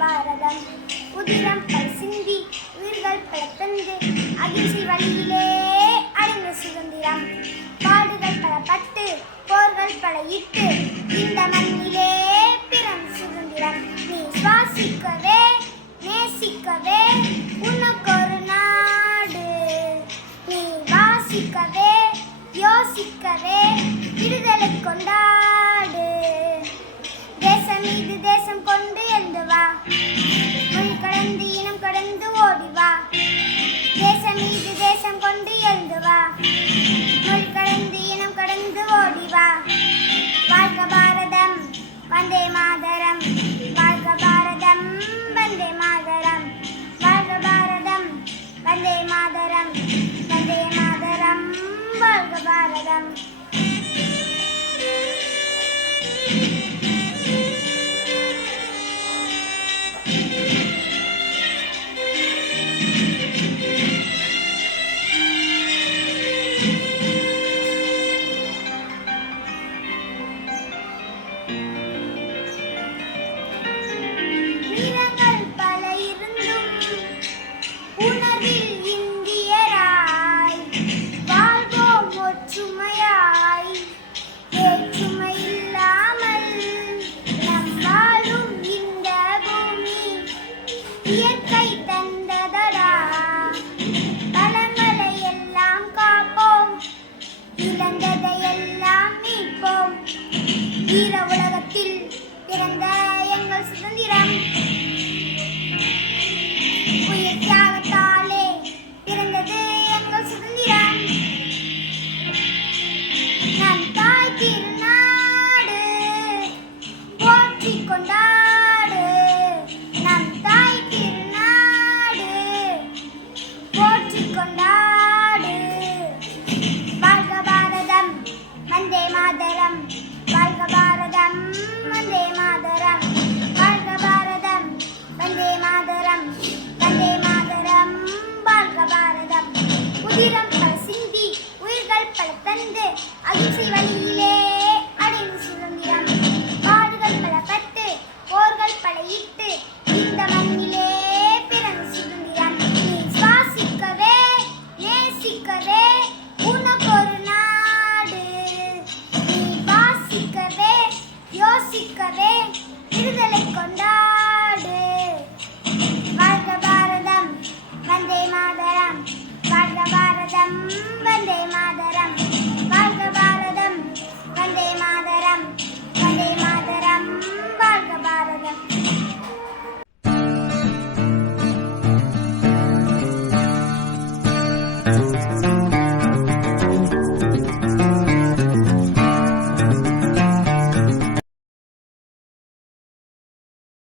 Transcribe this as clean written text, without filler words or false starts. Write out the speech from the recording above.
பாரதம். உதிரம் பல சிந்தி உயிர்கள் பல தந்து அகிம்சை வழியிலே அடைந்த சுதந்திரம். பாடுகள் பல பட்டு போர்கள் பல இட்டு இந்த மண்ணிலே பிறந்த சுதந்திரம். நீ சுவாசிக்கவே நேசிக்கவே உனக்கொரு நாடு. நீ வாசிக்கவே யோசிக்கவே விடுதலை கொண்டாடு. தேசம் மீது தேசம் கொண்டு எழுந்து வா. மொழி கடந்து இனம் கடந்து ஓடி வா. தேசம் மீது தேசம் கொண்டு எழுந்து வா. மொழி கடந்து இனம் கடந்து ஓடி வா. வாழ்க பாரதம் வந்தே மாதரம். வாழ்க பாரதம் வந்தே மாதரம். வாழ்க பாரதம் வந்தே மாதரம். வந்தே மாதரம் வாழ்க பாரதம். இயற்கை தந்ததடா பழங்களை எல்லாம் காப்போம். இழந்ததை எல்லாம் மீட்போம். வீர உலகத்தில் பிறந்த எங்கள் சுதந்திரம்